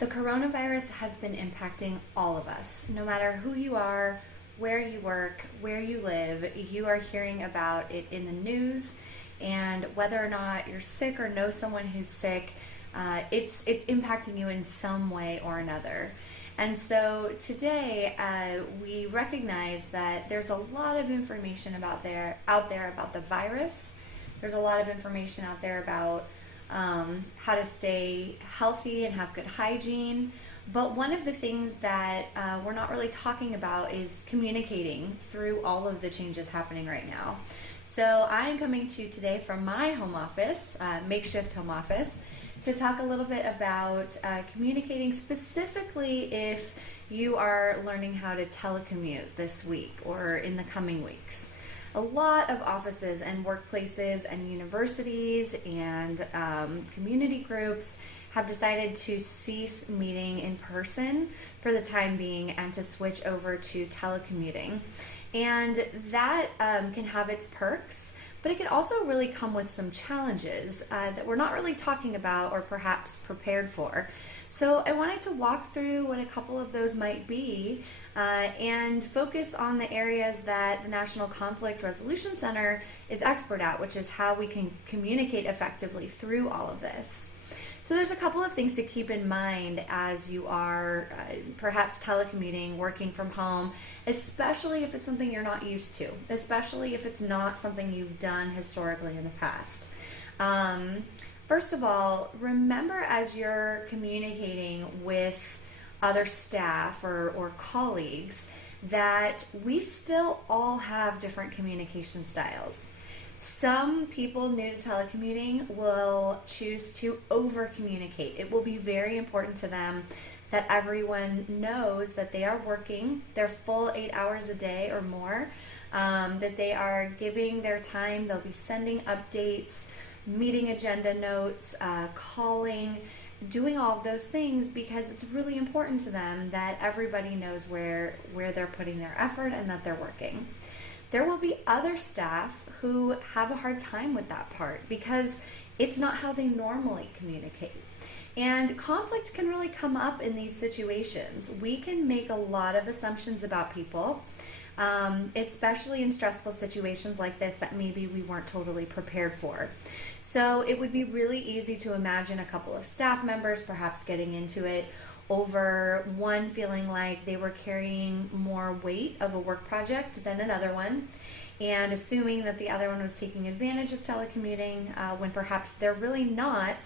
The coronavirus has been impacting all of us. No matter who you are, where you work, where you live, you are hearing about it in the news. And whether or not you're sick or know someone who's sick, it's impacting you in some way or another. And so today we recognize that there's a lot of information out there about the virus. There's a lot of information out there about how to stay healthy and have good hygiene. But one of the things that we're not really talking about is communicating through all of the changes happening right now. So I'm coming to you today from my home office, makeshift home office, to talk a little bit about communicating, specifically if you are learning how to telecommute this week or in the coming weeks. A lot of offices and workplaces and universities and community groups have decided to cease meeting in person for the time being and to switch over to telecommuting. And that can have its perks, but it can also really come with some challenges that we're not really talking about or perhaps prepared for. So I wanted to walk through what a couple of those might be and focus on the areas that the National Conflict Resolution Center is expert at, which is how we can communicate effectively through all of this. So there's a couple of things to keep in mind as you are perhaps telecommuting, working from home, especially if it's something you're not used to, especially if it's not something you've done historically in the past. First of all, remember as you're communicating with other staff or colleagues that we still all have different communication styles. Some people new to telecommuting will choose to over-communicate. It will be very important to them that everyone knows that they are working their full 8 hours a day or more, that they are giving their time, they'll be sending updates, meeting agenda notes, calling, doing all of those things because it's really important to them that everybody knows where they're putting their effort and that they're working. There will be other staff who have a hard time with that part because it's not how they normally communicate. And conflict can really come up in these situations. We can make a lot of assumptions about people, especially in stressful situations like this that maybe we weren't totally prepared for. So it would be really easy to imagine a couple of staff members perhaps getting into it over one feeling like they were carrying more weight of a work project than another one, and assuming that the other one was taking advantage of telecommuting when perhaps they're really not.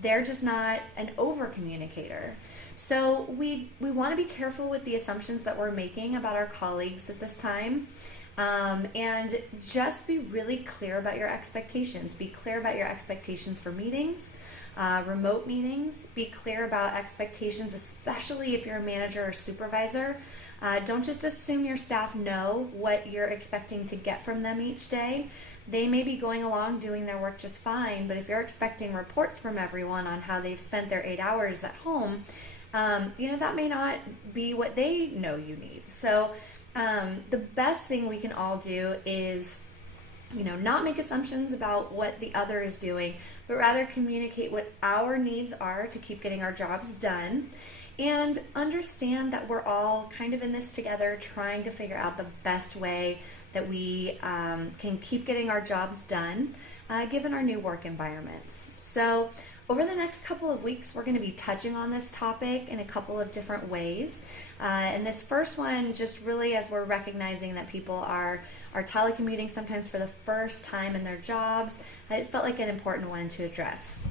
They're just not an over-communicator. So we want to be careful with the assumptions that we're making about our colleagues at this time. And just be really clear about your expectations. Be clear about your expectations for meetings, remote meetings. Be clear about expectations, especially if you're a manager or supervisor. Don't just assume your staff know what you're expecting to get from them each day. They may be going along doing their work just fine, but if you're expecting reports from everyone on how they've spent their 8 hours at home, that may not be what they know you need. So the best thing we can all do is not make assumptions about what the other is doing, but rather communicate what our needs are to keep getting our jobs done, and understand that we're all kind of in this together, trying to figure out the best way that we can keep getting our jobs done, given our new work environments. So over the next couple of weeks, we're going to be touching on this topic in a couple of different ways. And this first one, just really as we're recognizing that people are telecommuting sometimes for the first time in their jobs, it felt like an important one to address.